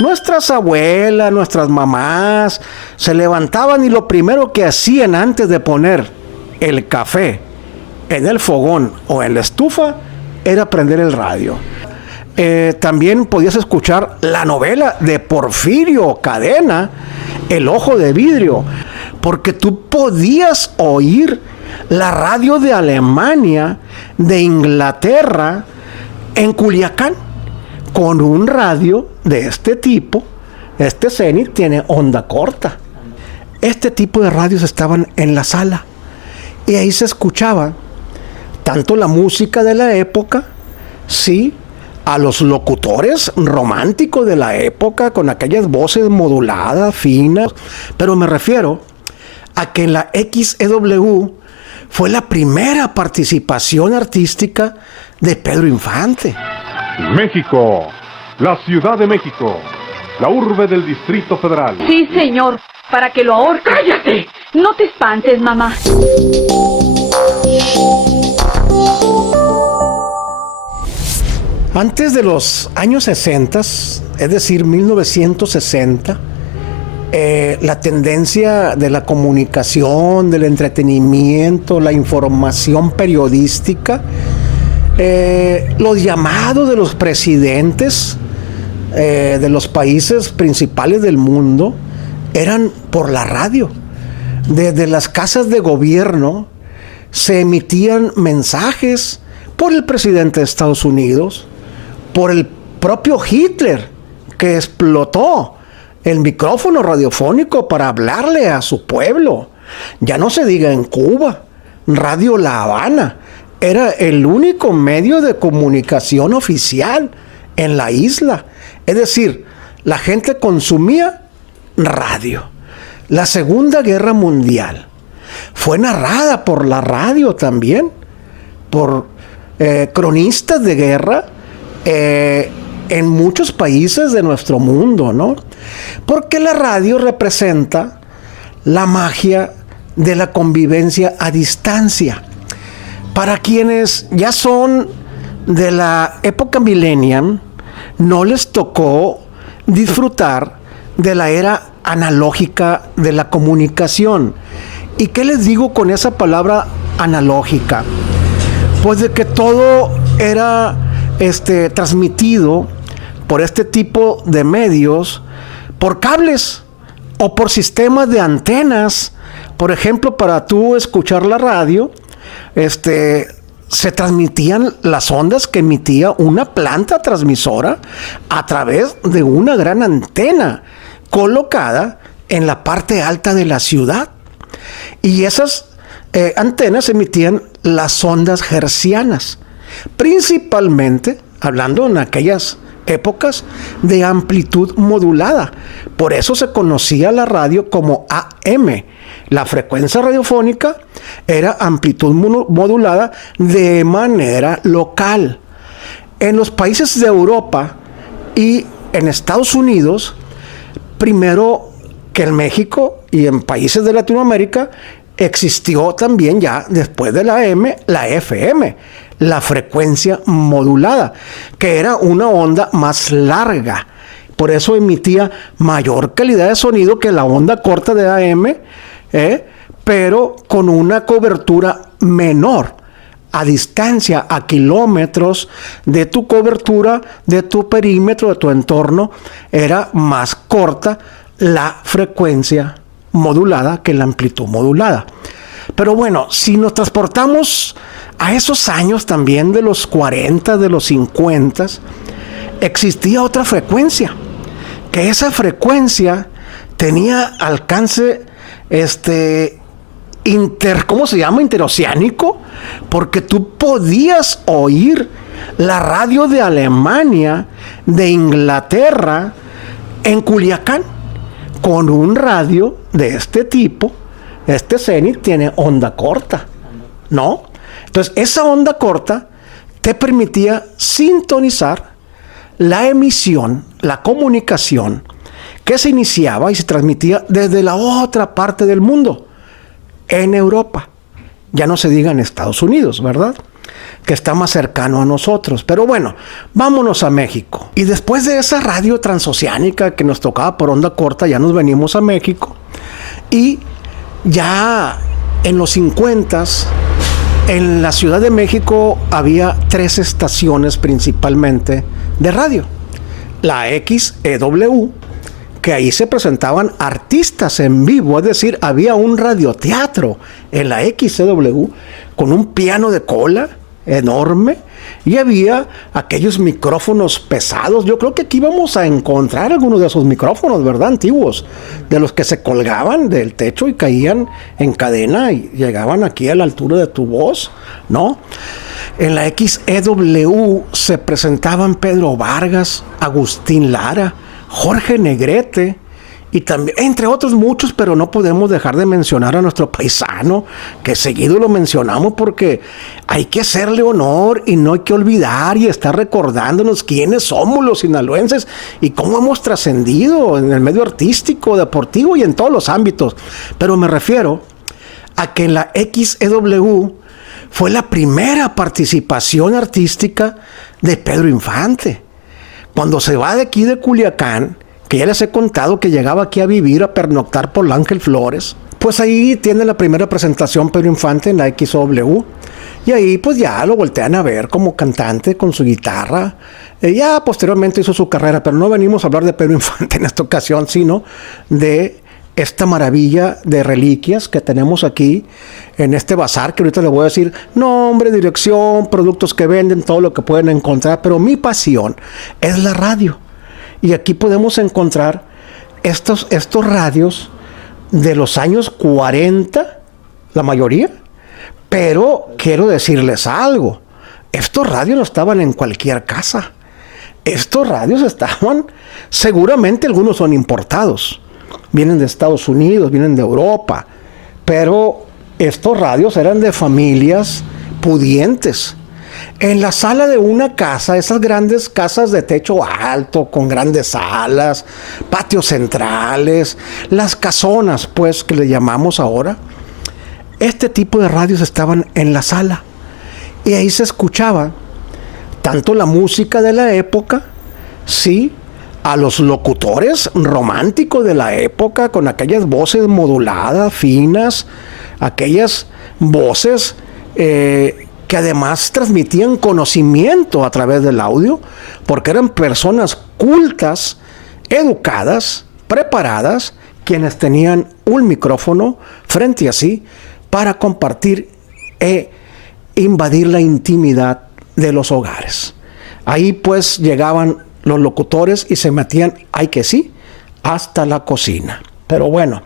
Nuestras abuelas, nuestras mamás se levantaban y lo primero que hacían antes de poner el café en el fogón o en la estufa era prender el radio. También podías escuchar la novela de Porfirio Cadena, El Ojo de Vidrio, porque tú podías oír la radio de Alemania, de Inglaterra, en Culiacán, con un radio de este tipo. Este Zenith tiene onda corta. Este tipo de radios estaban en la sala y ahí se escuchaba tanto la música de la época, sí, a los locutores románticos de la época con aquellas voces moduladas, finas, pero me refiero a que en la XEW fue la primera participación artística de Pedro Infante. México, la Ciudad de México, la urbe del Distrito Federal. Sí, señor, para que lo ahorque. ¡Cállate! No te espantes, mamá. Antes de los años 60, es decir, 1960, la tendencia de la comunicación, del entretenimiento, la información periodística, los llamados de los presidentes de los países principales del mundo eran por la radio. Desde las casas de gobierno se emitían mensajes por el presidente de Estados Unidos, por el propio Hitler, que explotó el micrófono radiofónico para hablarle a su pueblo. Ya no se diga en Cuba, Radio La Habana era el único medio de comunicación oficial en la isla. Es decir, la gente consumía radio. La Segunda Guerra Mundial fue narrada por la radio también, por cronistas de guerra en muchos países de nuestro mundo, ¿no? Porque la radio representa la magia de la convivencia a distancia. Para quienes ya son de la época millennial, no les tocó disfrutar de la era analógica de la comunicación. ¿Y qué les digo con esa palabra analógica? Pues de que todo era transmitido por este tipo de medios, por cables o por sistemas de antenas. Por ejemplo, para tú escuchar la radio, se transmitían las ondas que emitía una planta transmisora a través de una gran antena colocada en la parte alta de la ciudad. Y esas antenas emitían las ondas hertzianas, principalmente, hablando en aquellas épocas, de amplitud modulada. Por eso se conocía la radio como AM. La frecuencia radiofónica era amplitud modulada de manera local. En los países de Europa y en Estados Unidos, primero que en México y en países de Latinoamérica, existió también ya después de la AM, la FM, la frecuencia modulada, que era una onda más larga. Por eso emitía mayor calidad de sonido que la onda corta de AM, pero con una cobertura menor, a distancia, a kilómetros de tu cobertura, de tu perímetro, de tu entorno, era más corta la frecuencia modulada que la amplitud modulada. Pero bueno, si nos transportamos a esos años también de los 40, de los 50, existía otra frecuencia, que esa frecuencia tenía alcance ¿cómo se llama? Interoceánico, porque tú podías oír la radio de Alemania, de Inglaterra, en Culiacán, con un radio de este tipo. Este Zenith tiene onda corta, ¿no? Entonces, esa onda corta te permitía sintonizar la emisión, la comunicación que se iniciaba y se transmitía desde la otra parte del mundo, en Europa. Ya no se diga en Estados Unidos, ¿verdad? que está más cercano a nosotros. Pero bueno, vámonos a México. Y después de esa radio transoceánica que nos tocaba por onda corta, ya nos venimos a México. Y ya en los 50s, en la Ciudad de México había 3 estaciones principalmente de radio. La XEW, que ahí se presentaban artistas en vivo, es decir, había un radioteatro en la XEW con un piano de cola enorme y había aquellos micrófonos pesados. Yo creo que aquí vamos a encontrar algunos de esos micrófonos, ¿verdad? Antiguos, de los que se colgaban del techo y caían en cadena y llegaban aquí a la altura de tu voz, ¿no? En la XEW se presentaban Pedro Vargas, Agustín Lara, Jorge Negrete y también, entre otros muchos, pero no podemos dejar de mencionar a nuestro paisano, que seguido lo mencionamos porque hay que hacerle honor y no hay que olvidar y estar recordándonos quiénes somos los sinaloenses y cómo hemos trascendido en el medio artístico, deportivo y en todos los ámbitos. Pero me refiero a que en la XEW fue la primera participación artística de Pedro Infante. Cuando se va de aquí de Culiacán, que ya les he contado que llegaba aquí a vivir, a pernoctar por Ángel Flores, pues ahí tiene la primera presentación Pedro Infante en la XW. Y ahí pues ya lo voltean a ver como cantante con su guitarra. Ya posteriormente hizo su carrera, pero no venimos a hablar de Pedro Infante en esta ocasión, sino de esta maravilla de reliquias que tenemos aquí en este bazar, que ahorita le voy a decir nombre, dirección, productos que venden, todo lo que pueden encontrar, pero mi pasión es la radio. Y aquí podemos encontrar estos radios de los años 40, la mayoría, pero quiero decirles algo, estos radios no estaban en cualquier casa, estos radios estaban, seguramente algunos son importados, vienen de Estados Unidos, vienen de Europa, pero estos radios eran de familias pudientes. En la sala de una casa, esas grandes casas de techo alto, con grandes salas, patios centrales, las casonas, pues, que le llamamos ahora, este tipo de radios estaban en la sala. Y ahí se escuchaba tanto la música de la época, sí, a los locutores románticos de la época, con aquellas voces moduladas, finas, aquellas voces que además transmitían conocimiento a través del audio, porque eran personas cultas, educadas, preparadas, quienes tenían un micrófono frente a sí para compartir e invadir la intimidad de los hogares. Ahí pues llegaban los locutores y se metían, ay que sí, hasta la cocina. Pero bueno,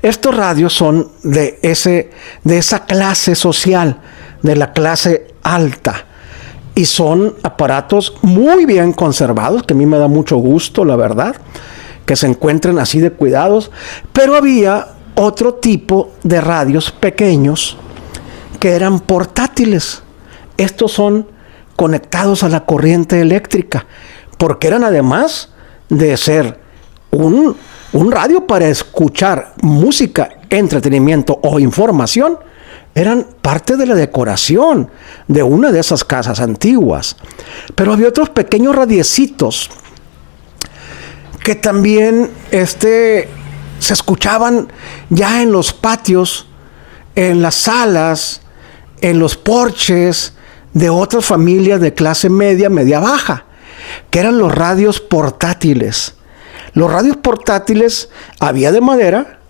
estos radios son de esa clase social, de la clase alta, y son aparatos muy bien conservados, que a mí me da mucho gusto, la verdad, que se encuentren así de cuidados. Pero había otro tipo de radios pequeños que eran portátiles. Estos son conectados a la corriente eléctrica, porque eran, además de ser un radio para escuchar música, entretenimiento o información, eran parte de la decoración de una de esas casas antiguas. Pero había otros pequeños radiecitos que también se escuchaban ya en los patios, en las salas, en los porches de otras familias de clase media, media baja, que eran los radios portátiles. Los radios portátiles había de madera,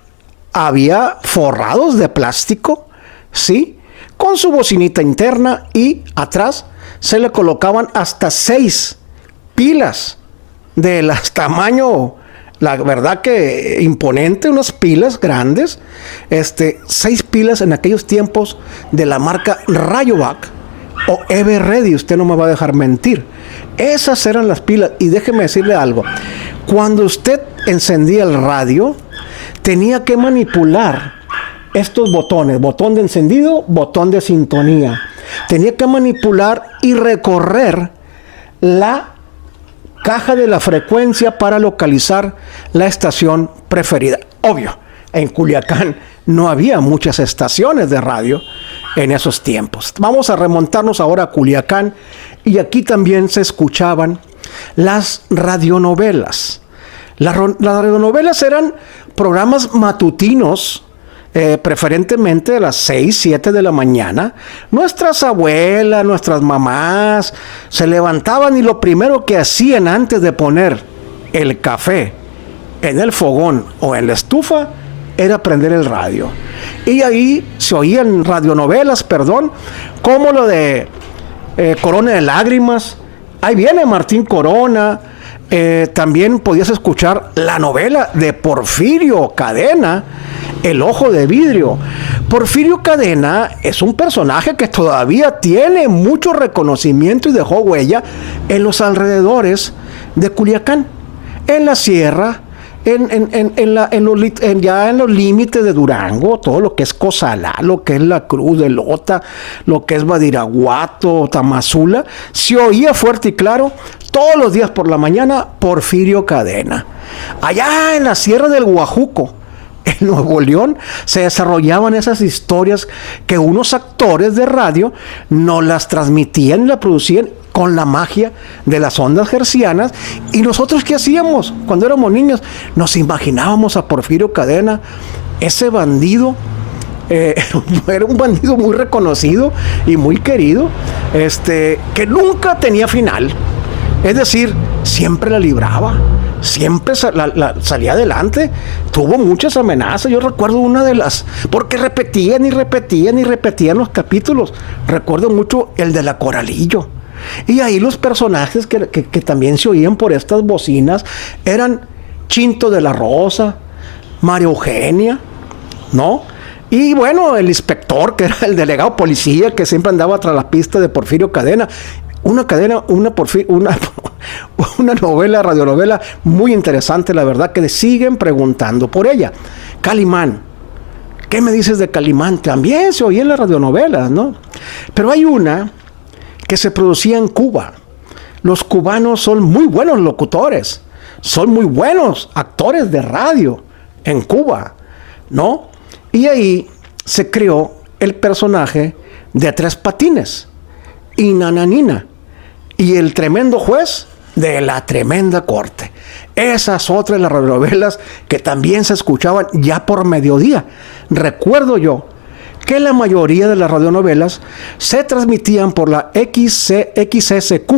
había forrados de plástico, ¿sí?, con su bocinita interna, y atrás se le colocaban hasta 6 pilas de las tamaño, la verdad que imponente, unas pilas grandes, 6 pilas en aquellos tiempos de la marca Rayovac o Everready, usted no me va a dejar mentir. Esas eran las pilas. Y déjeme decirle algo, cuando usted encendía el radio, tenía que manipular estos botones, botón de encendido, botón de sintonía. Tenía que manipular y recorrer la caja de la frecuencia para localizar la estación preferida. Obvio, en Culiacán no había muchas estaciones de radio en esos tiempos. Vamos a remontarnos ahora a Culiacán, y aquí también se escuchaban las radionovelas. Las radionovelas eran programas matutinos, preferentemente a las 6, 7 de la mañana. Nuestras abuelas, nuestras mamás se levantaban y lo primero que hacían antes de poner el café en el fogón o en la estufa era prender el radio. Y ahí se oían radionovelas, como lo de Corona de Lágrimas. Ahí viene Martín Corona. También podías escuchar la novela de Porfirio Cadena, El Ojo de Vidrio. Porfirio Cadena es un personaje que todavía tiene mucho reconocimiento y dejó huella en los alrededores de Culiacán, en la sierra, ya en los límites de Durango, todo lo que es Cozalá, lo que es la Cruz de Lota, lo que es Badiraguato, Tamazula, se oía fuerte y claro todos los días por la mañana Porfirio Cadena. Allá en la sierra del Guajuco, en Nuevo León, se desarrollaban esas historias que unos actores de radio nos las transmitían y las producían con la magia de las ondas hercianas. Y nosotros, ¿qué hacíamos? Cuando éramos niños, nos imaginábamos a Porfirio Cadena, ese bandido. Era un bandido muy reconocido y muy querido, que nunca tenía final. Es decir, siempre la libraba, siempre salía adelante. Tuvo muchas amenazas. Yo recuerdo una de las, porque repetían los capítulos. Recuerdo mucho el de la Coralillo. Y ahí los personajes que también se oían por estas bocinas eran Chinto de la Rosa, María Eugenia, ¿no? Y bueno, el inspector, que era el delegado policía, que siempre andaba tras la pista de Porfirio Cadena. Una novela, radionovela muy interesante, la verdad, que siguen preguntando por ella. Calimán. ¿Qué me dices de Calimán? También se oía en las radionovelas, ¿no? Pero hay una que se producía en Cuba. Los cubanos son muy buenos locutores, son muy buenos actores de radio en Cuba, ¿no? Y ahí se creó el personaje de Tres Patines y Nananina y el tremendo juez de la tremenda corte. Esas otras de las radionovelas que también se escuchaban ya por mediodía. Recuerdo yo que la mayoría de las radionovelas se transmitían por la XSQ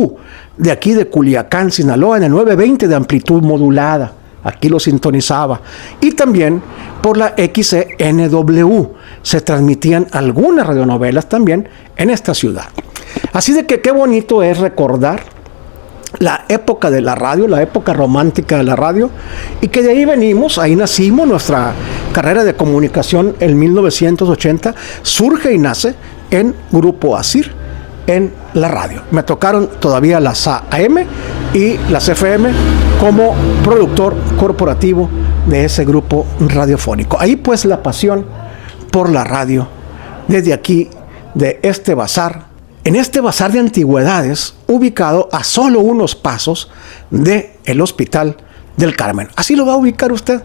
de aquí de Culiacán, Sinaloa, en el 920 de amplitud modulada. Aquí lo sintonizaba. Y también por la XNW se transmitían algunas radionovelas también en esta ciudad. Así de que qué bonito es recordar la época de la radio, la época romántica de la radio, y que de ahí venimos, ahí nacimos. Nuestra carrera de comunicación en 1980 surge y nace en Grupo ASIR, en la radio. Me tocaron todavía las AM y las FM como productor corporativo de ese grupo radiofónico. Ahí pues la pasión por la radio, desde aquí, de este bazar, en este bazar de antigüedades, ubicado a solo unos pasos del Hospital del Carmen. Así lo va a ubicar usted,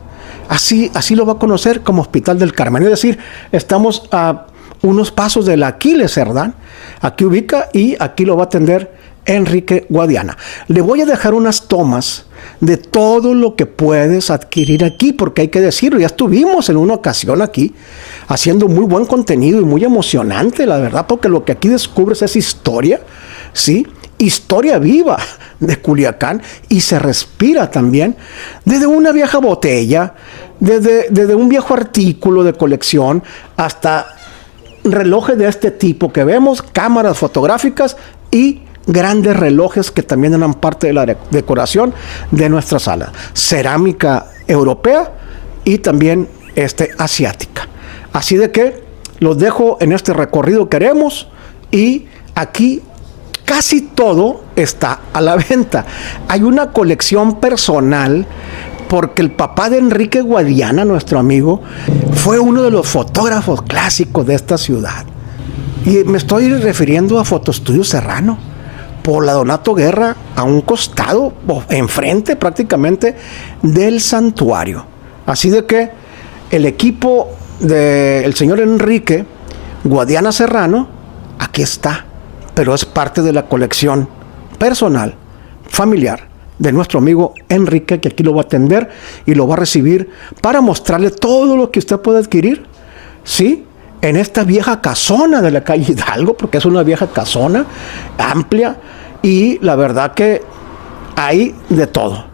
así lo va a conocer como Hospital del Carmen. Es decir, estamos a unos pasos de la Aquiles Cerdán. Aquí ubica y aquí lo va a atender Enrique Guadiana. Le voy a dejar unas tomas de todo lo que puedes adquirir aquí, porque hay que decirlo, ya estuvimos en una ocasión aquí haciendo muy buen contenido y muy emocionante, la verdad, porque lo que aquí descubres es historia, ¿sí? Historia viva de Culiacán, y se respira también desde una vieja botella, desde un viejo artículo de colección, hasta relojes de este tipo que vemos, cámaras fotográficas y grandes relojes que también eran parte de la decoración de nuestra sala. Cerámica europea y también asiática. Así de que los dejo en este recorrido que haremos, y aquí casi todo está a la venta. Hay una colección personal, porque el papá de Enrique Guadiana, nuestro amigo, fue uno de los fotógrafos clásicos de esta ciudad. Y me estoy refiriendo a Fotoestudio Serrano, por la Donato Guerra, a un costado, enfrente prácticamente del santuario. Así de que el equipo del señor Enrique Guadiana Serrano, aquí está, pero es parte de la colección personal, familiar, de nuestro amigo Enrique, que aquí lo va a atender y lo va a recibir para mostrarle todo lo que usted puede adquirir, ¿sí? En esta vieja casona de la calle Hidalgo, porque es una vieja casona, amplia, y la verdad que hay de todo.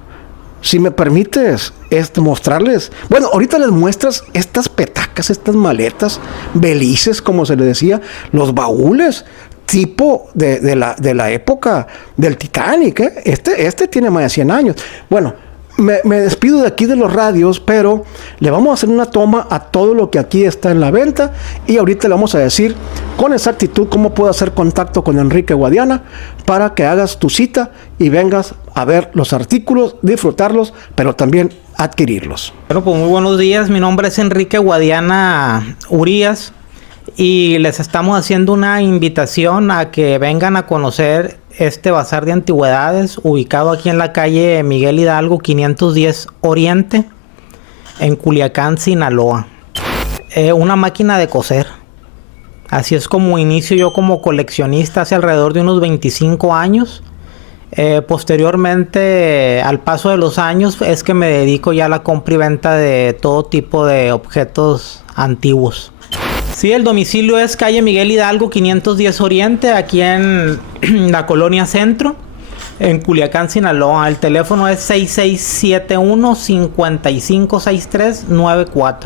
Si me permites mostrarles, bueno, ahorita les muestras estas petacas, estas maletas, belices, como se le decía, los baúles, tipo de la época del Titanic, ¿eh? Este tiene más de 100 años. Bueno, me despido de aquí de los radios, pero le vamos a hacer una toma a todo lo que aquí está en la venta y ahorita le vamos a decir con exactitud cómo puedo hacer contacto con Enrique Guadiana para que hagas tu cita y vengas a ver los artículos, disfrutarlos, pero también adquirirlos. Bueno, pues muy buenos días. Mi nombre es Enrique Guadiana Urías y les estamos haciendo una invitación a que vengan a conocer este bazar de antigüedades ubicado aquí en la calle Miguel Hidalgo 510 Oriente en Culiacán, Sinaloa. Una máquina de coser. Así es como inicio yo como coleccionista hace alrededor de unos 25 años. Posteriormente, al paso de los años, es que me dedico ya a la compra y venta de todo tipo de objetos antiguos. Sí, el domicilio es calle Miguel Hidalgo 510 Oriente, aquí en la colonia Centro, en Culiacán, Sinaloa. El teléfono es 6671-556394.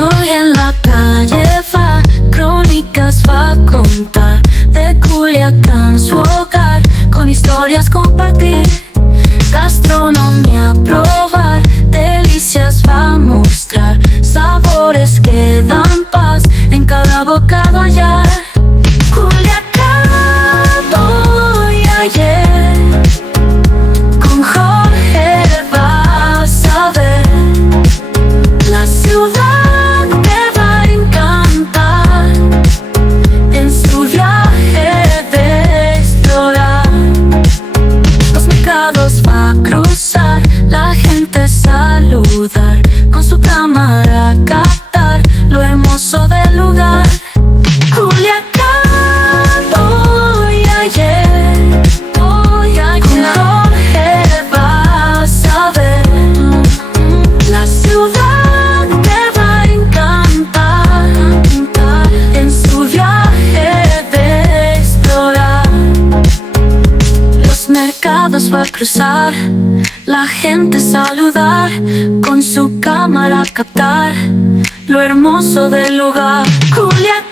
Hoy en la calle va, crónicas va a contar de Culiacán, su hogar, con historias compartir, gastronomía probar, delicias va a mostrar, sabores que dan paz en cada bocado hallar. Culiacán hoy y ayer, con Jorge vas a ver la ciudad. Va a cruzar, la gente saludar, con su cámara captar lo hermoso del lugar. Culiacán hoy y ayer, con Jorge vas a ver la ciudad te va a encantar en su viaje de explorar. Los mercados va a cruzar, la gente saludar, con su cámara captar lo hermoso del lugar. Culiacán